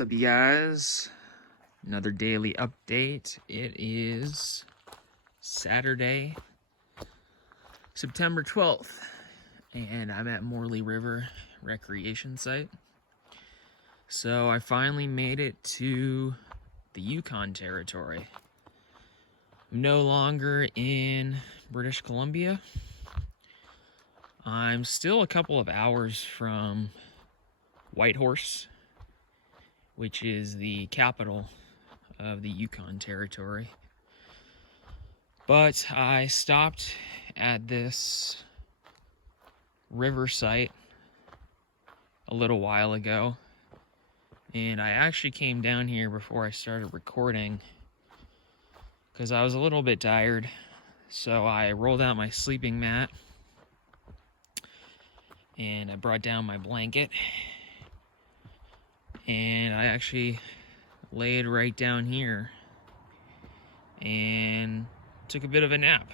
What's up, you guys? Another daily update. It is Saturday, September 12th, and I'm at Morley River Recreation Site. So I finally made it to the Yukon Territory. I'm no longer in British Columbia. I'm still a couple of hours from Whitehorse, which is the capital of the Yukon Territory. But I stopped at this river site a little while ago, and I actually came down here before I started recording because I was a little bit tired. So I rolled out my sleeping mat and I brought down my blanket, and I actually laid right down here and took a bit of a nap,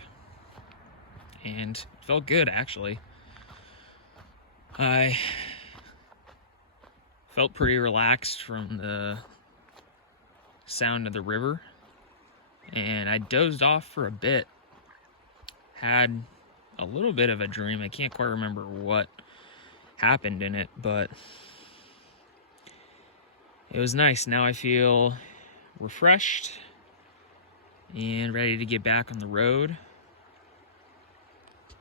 and it felt good actually. I felt pretty relaxed from the sound of the river, and I dozed off for a bit. Had a little bit of a dream. I can't quite remember what happened in it, but it was nice. Now I feel refreshed and ready to get back on the road.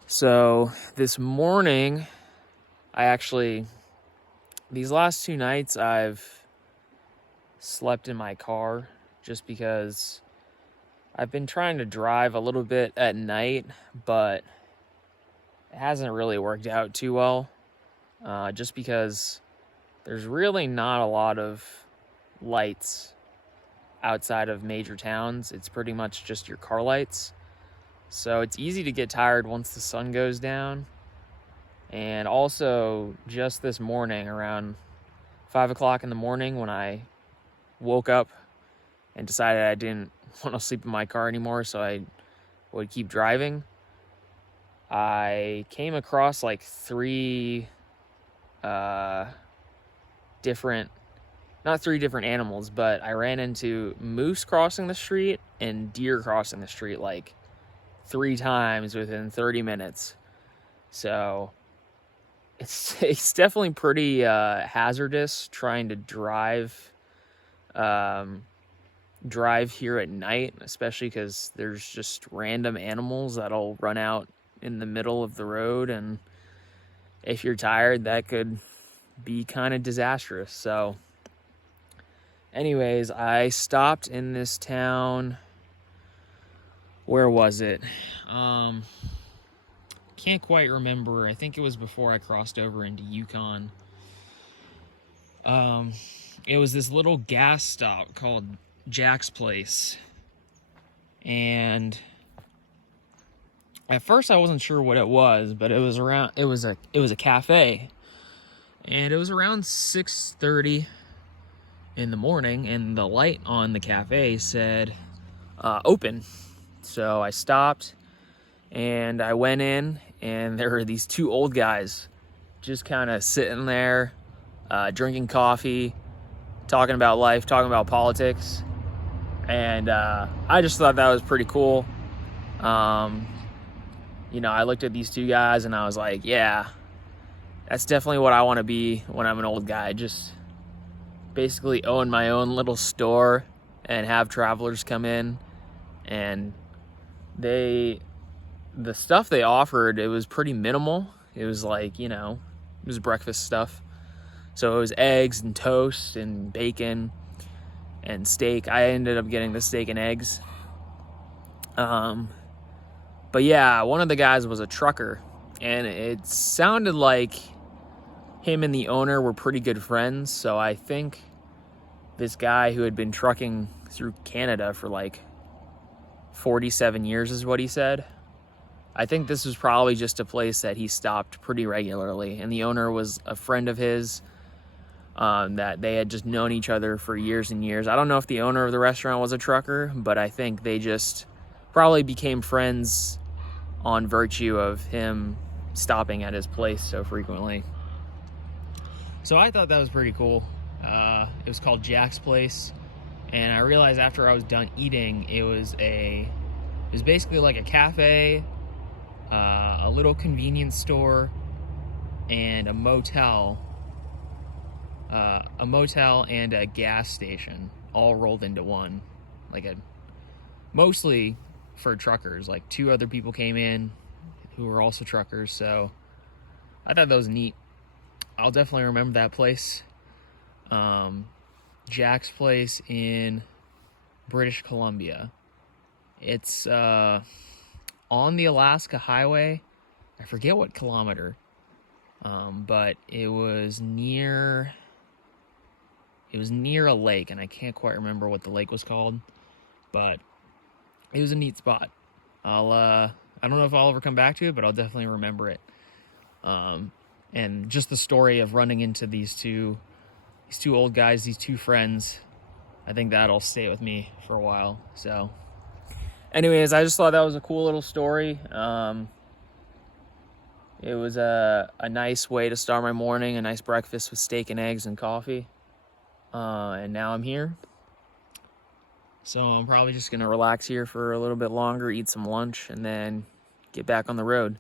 So this morning, these last 2 nights, I've slept in my car just because I've been trying to drive a little bit at night, but it hasn't really worked out too well, just because there's really not a lot of lights outside of major towns. It's pretty much just your car lights. So it's easy to get tired once the sun goes down. And also, just this morning, around 5 o'clock in the morning, when I woke up and decided I didn't want to sleep in my car anymore, so I would keep driving, I came across like 3 not 3 different animals, but I ran into moose crossing the street and deer crossing the street like 3 times within 30 minutes. So it's definitely pretty hazardous trying to drive here at night, especially because there's just random animals that'll run out in the middle of the road, and if you're tired, that could be kind of disastrous. So anyways, I stopped in this town. Where was it? Can't quite remember. I think it was before I crossed over into Yukon. It was this little gas stop called Jack's Place, and at first I wasn't sure what it was, but it was a cafe, and it was around 6:30 in the morning, and the light on the cafe said open. So I stopped and I went in, and there were these 2 old guys just kind of sitting there, drinking coffee, talking about life, talking about politics. And I just thought that was pretty cool. I looked at these 2 guys and I was like, yeah, that's definitely what I want to be when I'm an old guy. Just basically own my own little store and have travelers come in, and the stuff they offered, it was pretty minimal. It was like, it was breakfast stuff. So it was eggs and toast and bacon and steak. I ended up getting the steak and eggs. But yeah, one of the guys was a trucker, and it sounded like him and the owner were pretty good friends. So I think this guy who had been trucking through Canada for like 47 years is what he said. I think this was probably just a place that he stopped pretty regularly, and the owner was a friend of his, that they had just known each other for years and years. I don't know if the owner of the restaurant was a trucker, but I think they just probably became friends on virtue of him stopping at his place so frequently. So I thought that was pretty cool. it was called Jack's Place, and I realized after I was done eating, it was basically like a cafe, a little convenience store, and a motel and a gas station all rolled into one. Mostly for truckers. Like 2 other people came in who were also truckers, so I thought that was neat. I'll definitely remember that place. Jack's Place in British Columbia. It's on the Alaska Highway. I forget what kilometer, but it was near a lake, and I can't quite remember what the lake was called, but it was a neat spot. I don't know if I'll ever come back to it, but I'll definitely remember it. And just the story of running into these two old guys, these 2 friends, I think that'll stay with me for a while. So anyways, I just thought that was a cool little story. It was a nice way to start my morning, a nice breakfast with steak and eggs and coffee. And now I'm here. So I'm probably just gonna relax here for a little bit longer, eat some lunch, and then get back on the road.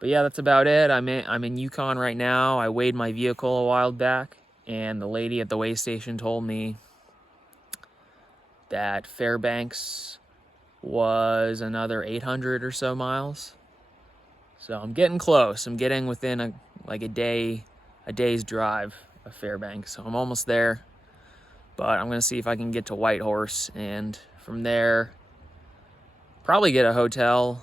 But yeah, that's about it. I'm in Yukon right now. I weighed my vehicle a while back, and the lady at the weigh station told me that Fairbanks was another 800 or so miles. So I'm getting close. I'm getting within a day's drive of Fairbanks. So I'm almost there. But I'm gonna see if I can get to Whitehorse, and from there probably get a hotel,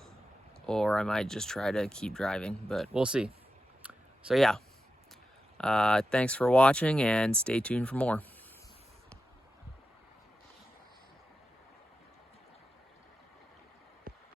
or I might just try to keep driving, but we'll see. So yeah, thanks for watching, and stay tuned for more.